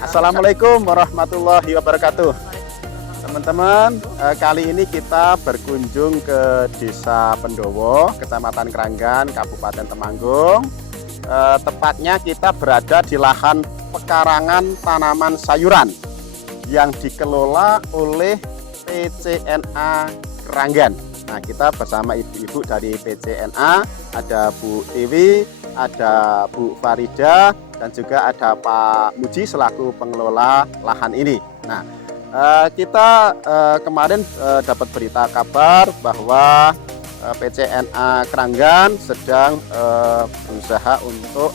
Assalamualaikum warahmatullahi wabarakatuh. Teman-teman, kali ini kita berkunjung ke Desa Pendowo, Kecamatan Kranggan, Kabupaten Temanggung. Tepatnya kita berada di lahan pekarangan tanaman sayuran yang dikelola oleh PCNA Kranggan. Nah, kita bersama ibu-ibu dari PCNA, ada Bu Tiwi, ada Bu Farida, dan juga ada Pak Muji selaku pengelola lahan ini. Nah, kita kemarin dapat berita kabar bahwa PCNA Kranggan sedang berusaha untuk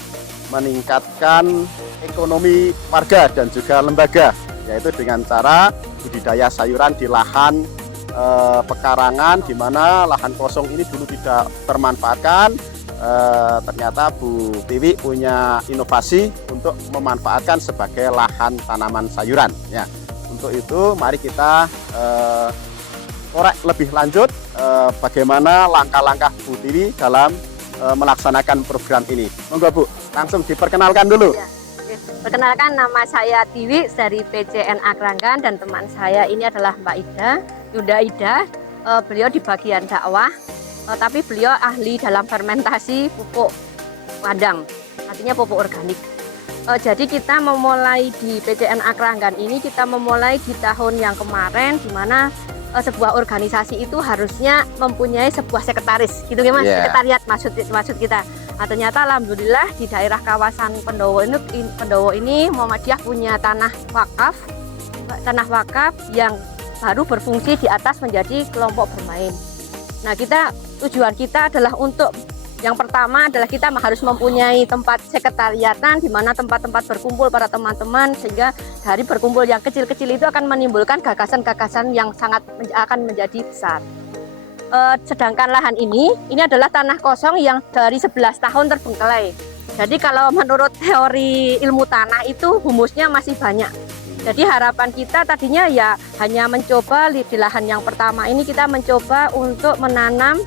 meningkatkan ekonomi warga dan juga lembaga, yaitu dengan cara budidaya sayuran di lahan pekarangan, di mana lahan kosong ini dulu tidak termanfaatkan. Ternyata Bu Tiwi punya inovasi untuk memanfaatkan sebagai lahan tanaman sayuran ya. Untuk itu mari kita korek lebih lanjut bagaimana langkah-langkah Bu Tiwi dalam melaksanakan program ini. Monggo Bu, langsung diperkenalkan dulu. Ya. Perkenalkan, nama saya Tiwi dari PCNA Kranggan, dan teman saya ini adalah Mbak Ida, Yunda Ida. Beliau di bagian dakwah. Tapi beliau ahli dalam fermentasi pupuk padang, artinya pupuk organik. Jadi kita memulai di PCNA Kranggan ini, kita memulai di tahun yang kemarin, di mana sebuah organisasi itu harusnya mempunyai sebuah sekretaris, gitu kan Mas? Yeah. Sekretariat maksud kita. Nah, ternyata alhamdulillah di daerah kawasan Pendowo ini Muhammadiyah punya tanah wakaf yang baru berfungsi di atas menjadi kelompok bermain. Nah, tujuan kita adalah untuk yang pertama adalah kita harus mempunyai tempat sekretariatan di mana tempat-tempat berkumpul para teman-teman, sehingga dari berkumpul yang kecil-kecil itu akan menimbulkan gagasan-gagasan yang sangat akan menjadi besar. Sedangkan lahan ini adalah tanah kosong yang dari 11 tahun terbengkelai. Jadi kalau menurut teori ilmu tanah itu humusnya masih banyak. Jadi harapan kita tadinya ya hanya mencoba di lahan yang pertama ini kita mencoba untuk menanam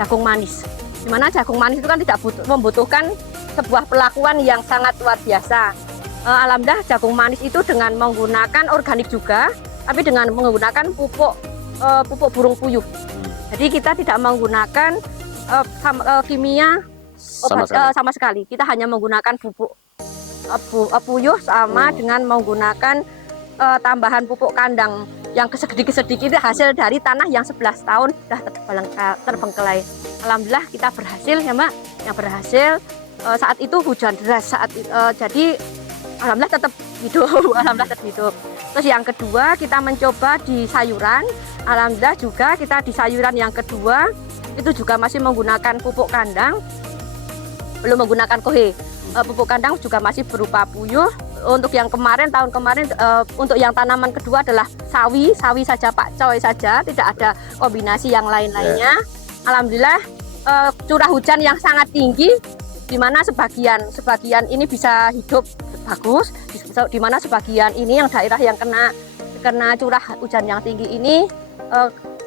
jagung manis. Dimana jagung manis itu kan tidak membutuhkan sebuah pelakuan yang sangat luar biasa. Alhamdulillah jagung manis itu dengan menggunakan organik juga, tapi dengan menggunakan pupuk burung puyuh. Jadi kita tidak menggunakan kimia sama sekali. Kita hanya menggunakan pupuk puyuh sama dengan menggunakan tambahan pupuk kandang yang sedikit-sedikit hasil dari tanah yang 11 tahun sudah terbengkelai. Alhamdulillah kita berhasil ya Mbak, yang berhasil saat itu hujan deras jadi alhamdulillah tetap hidup. Terus yang kedua kita mencoba di sayuran, alhamdulillah juga kita di sayuran yang kedua itu juga masih menggunakan pupuk kandang, belum menggunakan kohe. Pupuk kandang juga masih berupa puyuh. Untuk yang tahun kemarin untuk yang tanaman kedua adalah sawi saja, pakcoy saja, tidak ada kombinasi yang lain-lainnya. Alhamdulillah curah hujan yang sangat tinggi, di mana sebagian ini bisa hidup bagus, di mana sebagian ini yang daerah yang kena curah hujan yang tinggi ini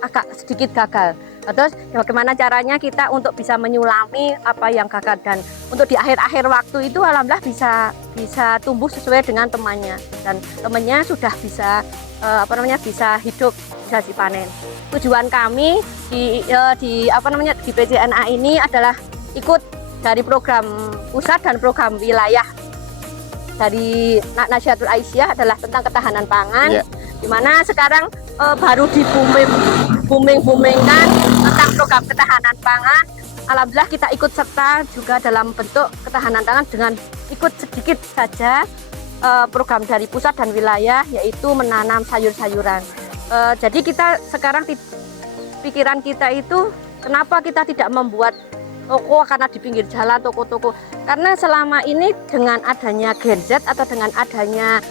agak sedikit gagal. Terus bagaimana caranya kita untuk bisa menyulami apa yang gagal, dan untuk di akhir-akhir waktu itu alhamdulillah bisa tumbuh sesuai dengan temannya, dan temannya sudah bisa bisa hidup, bisa dipanen. Tujuan kami di PCNA ini adalah ikut dari program pusat dan program wilayah dari Nahdlatul Aisyah adalah tentang ketahanan pangan. Yeah. Di mana sekarang baru booming-boomingkan tentang program ketahanan pangan. Alhamdulillah kita ikut serta juga dalam bentuk ketahanan pangan dengan ikut sedikit saja program dari pusat dan wilayah, yaitu menanam sayur-sayuran. Jadi kita sekarang pikiran kita itu kenapa kita tidak membuat toko karena di pinggir jalan, toko-toko. Karena selama ini dengan adanya Gen Z atau dengan adanya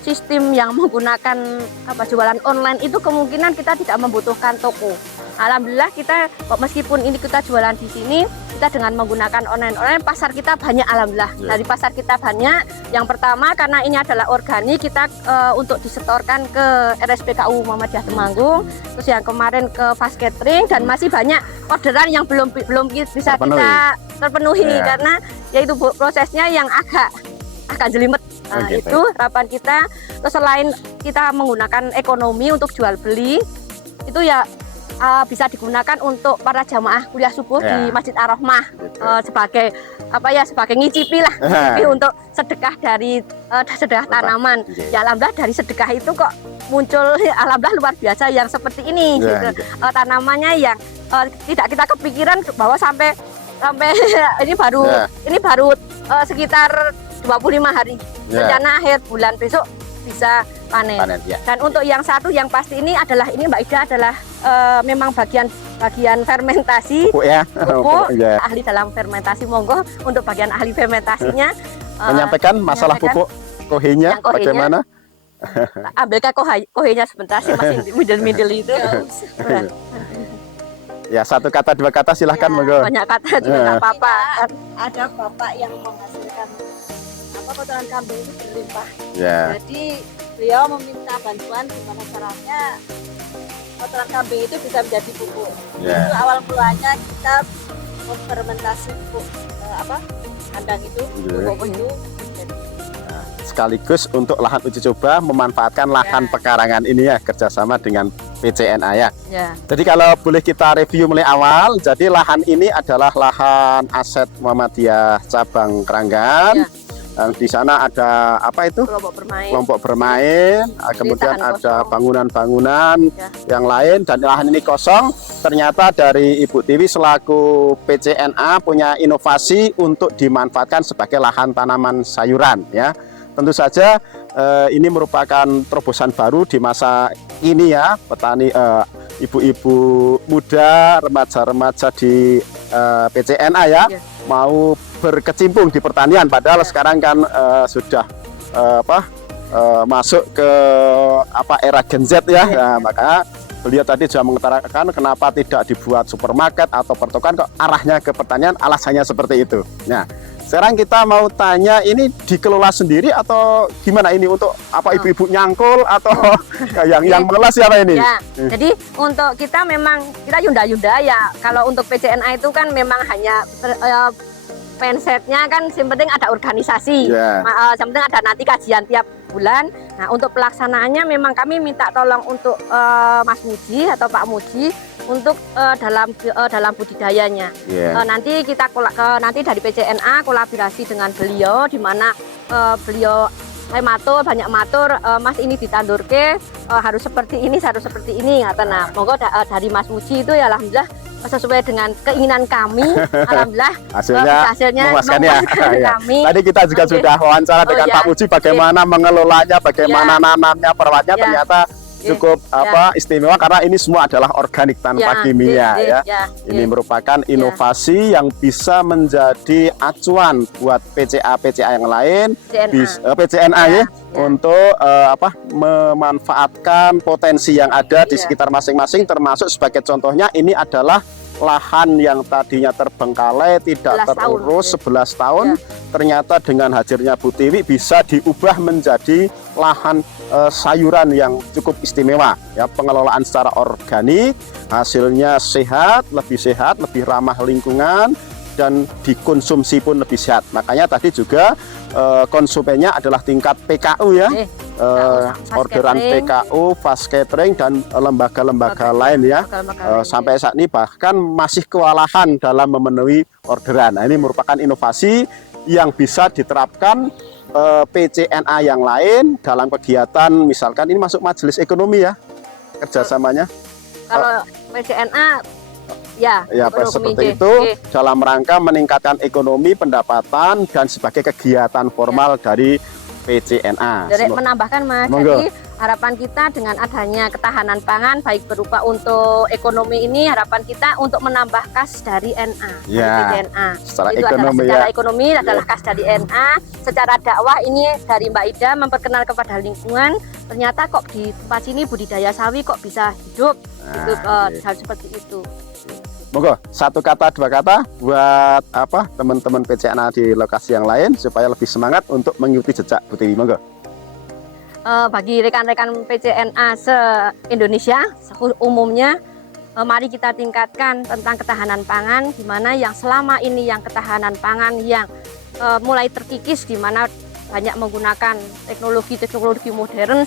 sistem yang menggunakan jualan online itu, kemungkinan kita tidak membutuhkan toko. Alhamdulillah kita meskipun ini kita jualan di sini, kita dengan menggunakan online pasar kita banyak, alhamdulillah. Dari pasar kita banyak. Yang pertama karena ini adalah organik, kita untuk disetorkan ke RSPKU Muhammadiyah Temanggung. Terus yang kemarin ke Fast Catering, dan masih banyak orderan yang belum bisa kita terpenuhi karena yaitu prosesnya yang agak jelimet. Nah, gitu. itu harapan kita. Terus selain kita menggunakan ekonomi untuk jual beli, itu ya bisa digunakan untuk para jamaah kuliah subuh di Masjid Ar-Rahmah Gitu. sebagai apa ya, sebagai ngicipi lah, ngicipi untuk sedekah dari sedekah tanaman. Ya alhamdulillah dari sedekah itu kok muncul alhamdulillah luar biasa yang seperti ini gitu. Tanamannya yang tidak kita kepikiran bahwa sampai ini baru sekitar 25 hari. Rencana akhir bulan besok bisa panen. Dan untuk yang satu yang pasti ini adalah ini Mbak Ida adalah memang bagian fermentasi pupuk ya. Pupuk, ahli dalam fermentasi. Monggo untuk bagian ahli fermentasinya menyampaikan masalah pupuk kohenya bagaimana? Ambilkan kohenya sebentar sih, masih middle itu. Ya, satu kata dua kata silahkan ya, monggo. Banyak kata juga nggak apa-apa. Ada bapak yang menghasilkan kotoran kambing itu berlimpah. Jadi beliau meminta bantuan gimana caranya kotoran kambing itu bisa menjadi pupuk. Itu awal mulanya kita memfermentasi pupuk kandang itu, pupuk itu. Sekaligus untuk lahan uji coba memanfaatkan lahan pekarangan ini ya, kerjasama dengan PCNA ya. Jadi kalau boleh kita review mulai awal, jadi lahan ini adalah lahan aset Muhammadiyah cabang Kranggan. Di sana ada apa itu? Kelompok bermain. Kemudian ada bangunan-bangunan yang lain, dan lahan ini kosong. Ternyata dari Ibu Tiwi selaku PCNA punya inovasi untuk dimanfaatkan sebagai lahan tanaman sayuran ya. Tentu saja ini merupakan terobosan baru di masa ini ya, petani ibu-ibu muda, remaja-remaja di PCNA ya, mau berkecimpung di pertanian, padahal sekarang kan sudah masuk ke era Gen Z ya. Nah, maka beliau tadi sudah mengutarakan kenapa tidak dibuat supermarket atau pertokoan, kok arahnya ke pertanian, alasannya seperti itu. Nah, sekarang kita mau tanya, ini dikelola sendiri atau gimana ini, untuk apa ibu-ibu nyangkul atau yang mengelola siapa ini? Ya, jadi untuk kita memang kita yunda-yunda ya. Kalau untuk PCNA itu kan memang hanya mindsetnya kan yang penting ada organisasi, yang penting ada nanti kajian tiap bulan. Nah, untuk pelaksanaannya memang kami minta tolong untuk Mas Muji atau Pak Muji untuk dalam budidayanya. Nanti kita nanti dari PCNA kolaborasi dengan beliau, di mana beliau banyak matur, Mas ini ditandurke harus seperti ini, harus seperti ini. Nah, monggo dari Mas Muji itu ya alhamdulillah sesuai dengan keinginan kami, alhamdulillah hasilnya memuaskan kami. Tadi kita juga sudah wawancara dengan Pak Muji bagaimana mengelolanya, bagaimana nanamnya, perawatnya, ternyata cukup istimewa karena ini semua adalah organik tanpa kimia ya. Ini merupakan inovasi yang bisa menjadi acuan buat PCA yang lain, PCNA ya, untuk memanfaatkan potensi yang ada di sekitar masing-masing, termasuk sebagai contohnya ini adalah lahan yang tadinya terbengkalai, tidak terurus 11 tahun, ternyata dengan hadirnya Bu Tiwi bisa diubah menjadi lahan sayuran yang cukup istimewa ya, pengelolaan secara organik, hasilnya sehat, lebih ramah lingkungan, dan dikonsumsi pun lebih sehat. Makanya tadi juga konsumennya adalah tingkat PKU ya, orderan PKU, fast catering, dan lembaga-lembaga lain ya. Sampai saat ini bahkan masih kewalahan dalam memenuhi orderan. Nah, ini merupakan inovasi yang bisa diterapkan PCNA yang lain dalam kegiatan, misalkan ini masuk majelis ekonomi ya kerjasamanya. Kalau PCNA ya seperti itu dalam rangka meningkatkan ekonomi, pendapatan, dan sebagai kegiatan formal dari PCNA. Jadi menambahkan Mas, jadi harapan kita dengan adanya ketahanan pangan baik berupa untuk ekonomi ini, harapan kita untuk menambah kas dari NA, PCNA. Secara ekonomi adalah kas dari NA. Secara dakwah ini dari Mbak Ida memperkenal kepada lingkungan, ternyata kok di tempat sini budidaya sawi kok bisa hidup, seperti itu. Monggo, satu kata dua kata buat teman-teman PCNA di lokasi yang lain supaya lebih semangat untuk mengikuti jejak Bu Tiwi. Monggo. Bagi rekan-rekan PCNA se-Indonesia umumnya, mari kita tingkatkan tentang ketahanan pangan, di mana yang selama ini yang ketahanan pangan yang mulai terkikis, di mana banyak menggunakan teknologi modern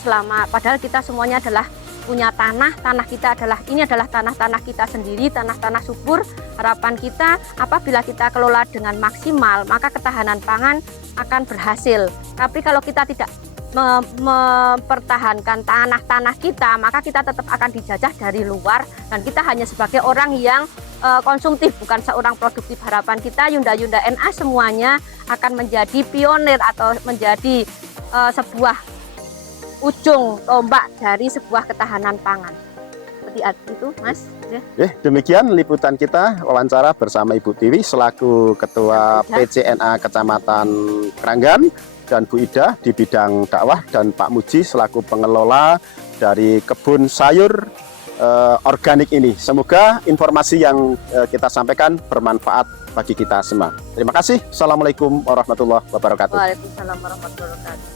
padahal kita semuanya adalah punya tanah kita adalah tanah-tanah kita sendiri, tanah-tanah subur. Harapan kita apabila kita kelola dengan maksimal, maka ketahanan pangan akan berhasil. Tapi kalau kita tidak mempertahankan tanah-tanah kita, maka kita tetap akan dijajah dari luar dan kita hanya sebagai orang yang konsumtif, bukan seorang produktif. Harapan kita Yunda NA semuanya akan menjadi pionir atau menjadi sebuah ujung tombak dari sebuah ketahanan pangan. Seperti itu, Mas. Demikian liputan kita wawancara bersama Ibu Tiwi selaku Ketua PCNA Kecamatan Kranggan dan Bu Ida di bidang dakwah dan Pak Muji selaku pengelola dari kebun sayur organik ini. Semoga informasi yang kita sampaikan bermanfaat bagi kita semua. Terima kasih. Assalamualaikum warahmatullahi wabarakatuh. Waalaikumsalam warahmatullahi wabarakatuh.